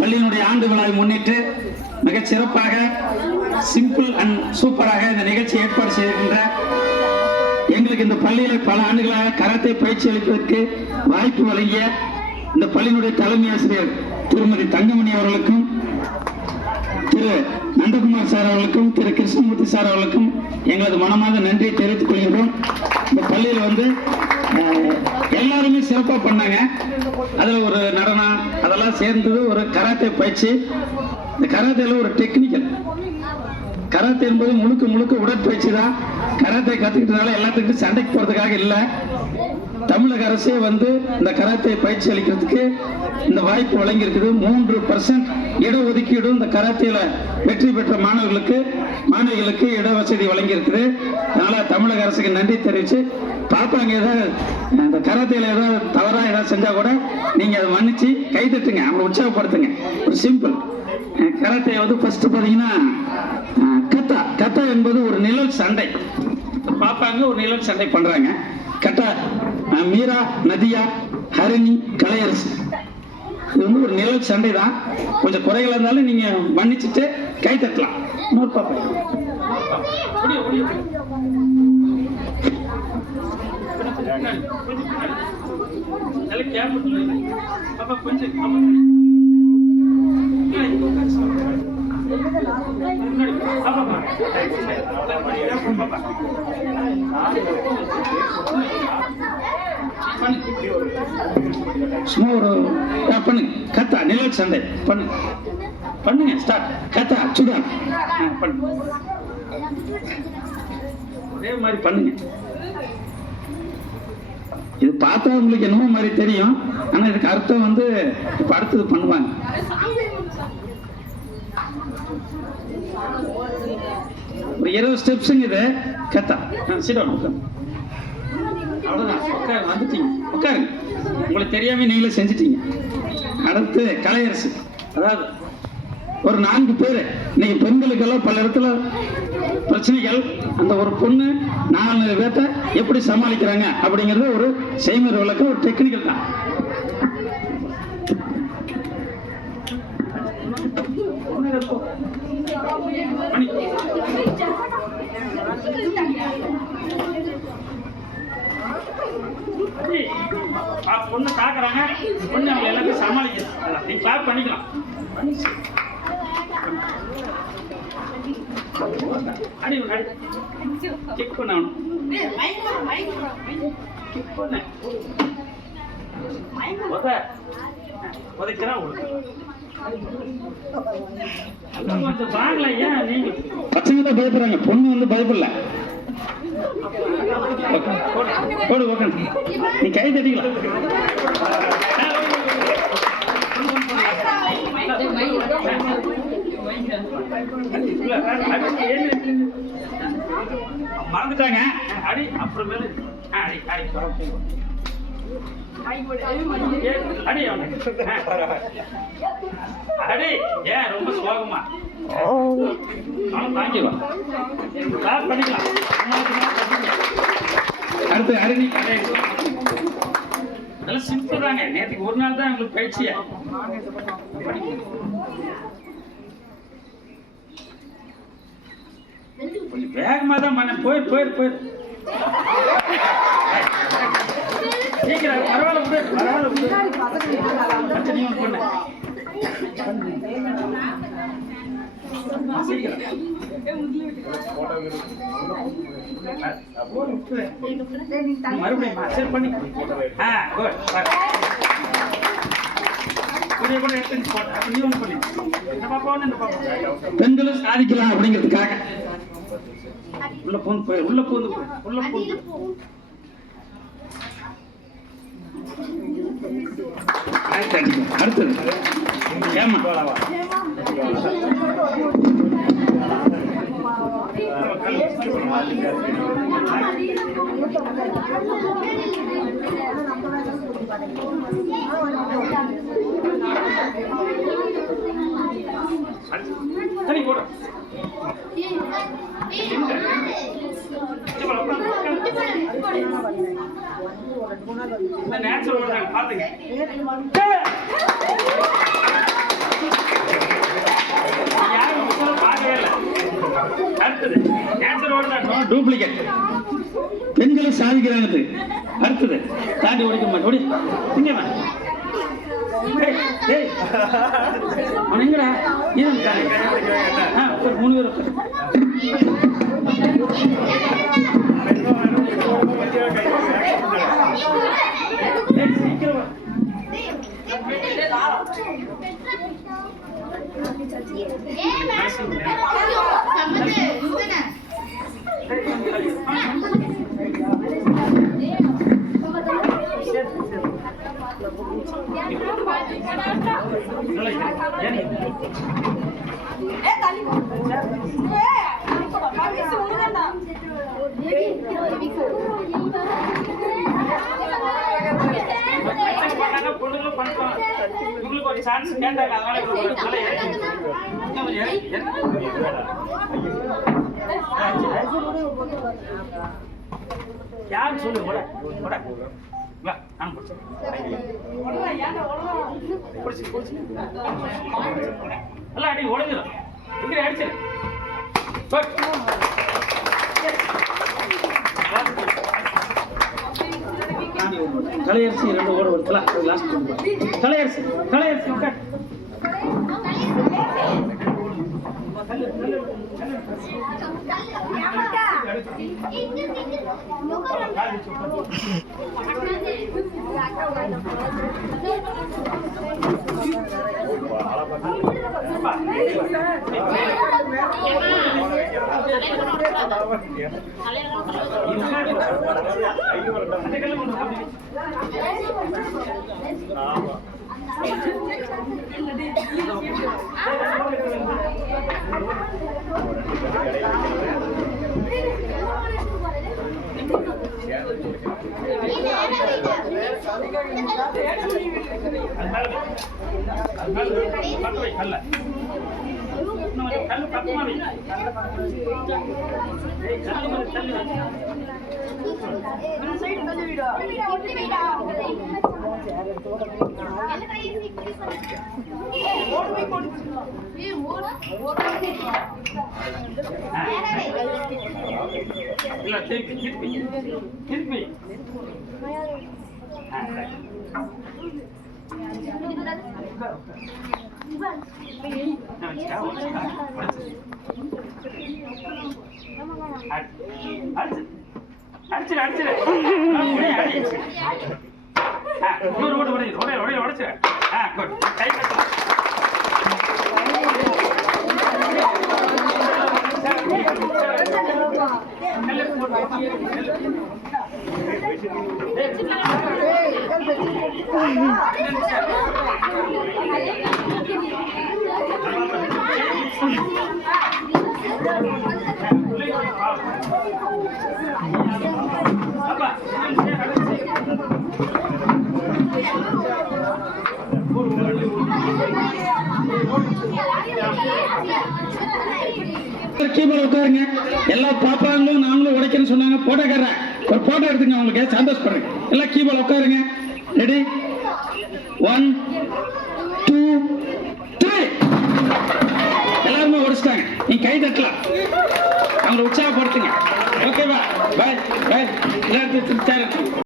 பள்ளியினுடைய ஆண்டு விழாவை முன்னிட்டு மிகச் சிறப்பாக சிம்பிள் அண்ட் சூப்பராக இந்த நிகழ்ச்சி ஏற்பாடு செய்கின்ற எங்களுக்கு இந்த பள்ளியில் பல ஆண்டுகளாக கராத்தே பயிற்சி அளிப்பதற்கு வாய்ப்பு வழங்கிய இந்த பள்ளியினுடைய தலைமை ஆசிரியர் திருமதி தங்கமணி அவர்களுக்கும், திரு நந்தகுமார் சார் அவர்களுக்கும், திரு கிருஷ்ணமூர்த்தி சார் அவர்களுக்கும் எங்களது மனமார்ந்த நன்றியை தெரிவித்துக் கொள்கின்றோம். இந்த பள்ளியில் வந்து எல்லாருமே சிறப்பாக பண்ணாங்க. அதில் ஒரு நடனம் அதெல்லாம் சேர்ந்தது ஒரு கராத்தே பயிற்சி. இந்த கராத்தேல ஒரு டெக்னிக்கல், கராத்தே என்பது முழுக்க முழுக்க உடற்பயிற்சி தான். கராத்தே கற்றுக்கிட்டதால எல்லாத்துக்கும் சண்டைக்கு போகிறதுக்காக இல்லை. தமிழக அரசே வந்து இந்த கராத்தே பயிற்சி அளிக்கிறதுக்கு இந்த வாய்ப்பு வழங்கி இருக்குது. 3% இடஒதுக்கீடு இந்த கராத்தேல வெற்றி பெற்ற மாணவிகளுக்கு இடவசதி வழங்கி இருக்குது. அதனால தமிழக அரசுக்கு நன்றி தெரிவித்து பாப்பாங்க ஏதாவது இந்த கராத்தேல ஏதாவது தவறாக ஏதாவது செஞ்சா கூட நீங்க அதை மன்னிச்சு கைதட்டுங்க, அவங்க உற்சாகப்படுத்துங்க. ஒரு சிம்பிள் கராத்தே வந்து ஃபர்ஸ்ட் பார்த்தீங்கன்னா கத்தா என்பது ஒரு நிழல் சண்டை. பாப்பாங்க ஒரு நிழல் சண்டை பண்றாங்க. கட்டா மீரா, நதியா, ஹரிணி, கலையரசு, இது வந்து ஒரு நிழல் சண்டை தான். கொஞ்சம் குறைகள் இருந்தாலும் நீங்க மன்னிச்சுட்டு கை தட்டலாம். இன்னொரு பாப்பா சும்மா ஒரு பண்ணுங்க. கத்தா நிழல் சண்டை பண்ணுங்க. ஸ்டார்ட். கத்தா சுடான் பண்ணு. ஒரே மாதிரி பண்ணுங்க. இது பார்த்தா உங்களுக்கு என்னமோ மாதிரி தெரியும், ஆனா இதுக்கு அர்த்தம் வந்து இப்ப அடுத்தது பண்ணுவாங்க. ஒரு 20 ஸ்டெப்ஸுங்க இது. கத்தா சிடம் அவ்வளவுதான். உட்காரு, வந்துட்டீங்க, உட்காருங்க. உங்களுக்கு தெரியாம நீங்களே செஞ்சிட்டீங்க. அடுத்து கலையரசு. அதாவது ஒரு 4 பேர் இன்னைக்கு பெண்களுக்கெல்லாம் பல இடத்துல பிரச்சனைகள். அந்த ஒரு பொண்ணு 4 பேர்த்த எப்படி சமாளிக்கிறாங்க அப்படிங்கிறது ஒரு செய்முறை விளக்க, ஒரு டெக்னிக்கல் தான். பொண்ணு தாக்குறாங்க, பொண்ணு அவங்க எல்லாத்தையும் சமாளிக்கலாம். நீ கிளாப் பண்ணிக்கலாம். அடி கிக் பண்ணணும். உதைக்கிறான். பசங்க தான் பயப்படுறாங்க, பொண்ணு வந்து பயப்படல. நீ கை தட்டிக்கலாம். மறந்துட்டாங்க. அடி அப்புறமேல அடி அடி அடி அடி. ஏன் ரொம்ப சோகமா தாங்கிடுவான். பண்ணிக்கலாம். அடுத்து அருணி. அதெல்லாம் சிம்பிள் தாங்க. நேற்றுக்கு ஒரு நாள் தான் எங்களுக்கு பயிற்சியா. கொஞ்சம் வேகமா தான் பண்ண. போயிரு சீக்கிரம். பரவாயில்ல பொண்ணு. மறுபடியும் பண்ணி பெண்களும் சாதிக்கலாம் அப்படிங்கிறதுக்காக உள்ள பூந்து அடுத்தது ஏமா நேச்சுரல் பாத்துங்க. டூப்ளிகேட். பெண்களும் சாதிக்கிறாங்க. அடுத்தது தாண்டி ஓடிக்க மாட்டேன். ஓடி இங்க வா. அவனுங்கடா ஏன் 3 பேர் உட்காரு. சீக்கிரம் உங்களுக்கு ஒரு சான்ஸ் கேட்டாங்க. யாரு சொல்லு அடி உடஞ்சிடும். அடிச்சு கலையரசி 2 ஓட ஒருத்தலாம். கலையரசி கீபோர்டு உட்காருங்க. எல்லா பாப்பாங்களும் நாங்களும் உடைக்கணும்னு சொன்னாங்க. போட்டோக்காரன் ஒரு போட்டோ எடுத்துங்க. அவங்களுக்கு சந்தோஷப்படுறேன். எல்லாம் கீபோர்டு உட்காருங்க. ரெடி 1 2 3 எல்லாருமே உடைச்சிட்டாங்க. நீ கை தட்டலாம். அவங்களை உற்சாகப்படுத்துங்க. ஓகேவா? பாய் பாய். எல்லாத்தையும்